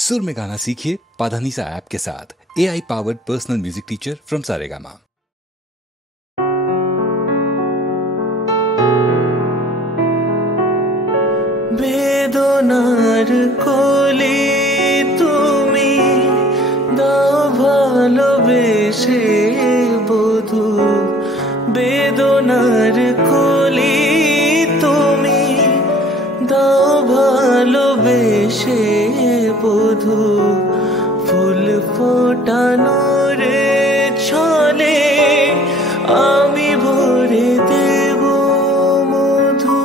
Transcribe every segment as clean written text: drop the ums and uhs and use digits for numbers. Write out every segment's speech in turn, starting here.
सुर में गाना सीखिए पाधानीसा ऐप के साथ। AI powered personal music teacher from Saregama. বেদনার কোলে তুমি দাও ভালোবেসে বধূ, বেদনার কোলে তুমি দাও ভালোবেসে বধূ, ফুল ফোটানোর ছলে আমি ভরে দেব মধু।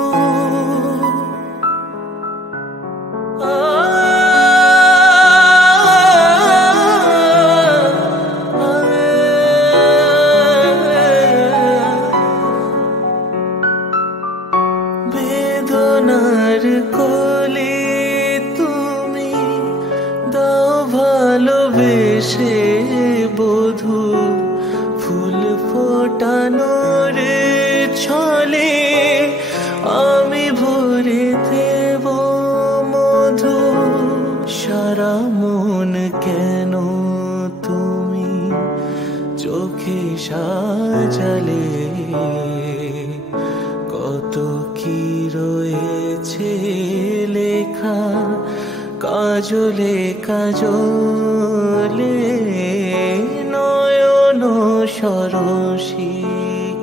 বেদনার কোলে তুমি দাও ভালোবেসে বধূ, ফুল ফোটানোর ছলে আমি ভরে দেব মধু। সারা মন কেন তুমি চোখে সাজালে, কত কি রয়েছে লেখা কাজলে কাজলে, নয়ন সরসী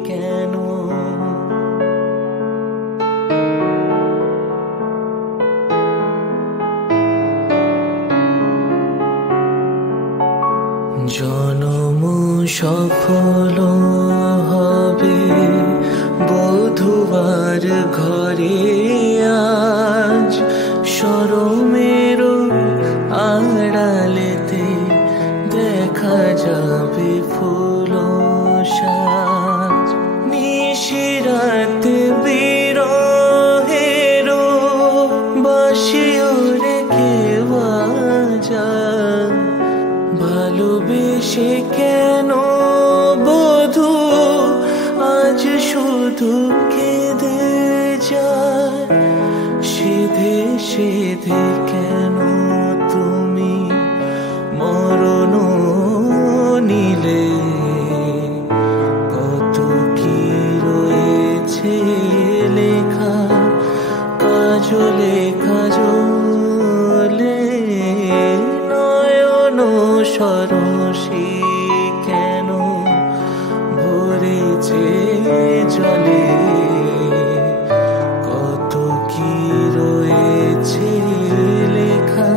কেন? জনম সফল হবে বধূবার ঘরে আজ, শরমের আড়ালেতে দেখা যাবে ফুল সাজ। নিশিরাত বিরহের বাঁশিও রেখে বাজায়, ভালোবেসে কেন বধূ আজ শুধু কেঁদে যায়? সিধে সিধে কেন তুমি মরণ নিলে, কত কি রয়েছে লেখা কাজলে কাজলে, নয়ন সরসী কেন ভরেছে জলে? কত কি রয়েছে লেখা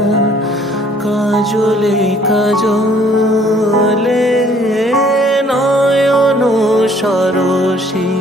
কাজলে কাজলে, নয়ন সরসী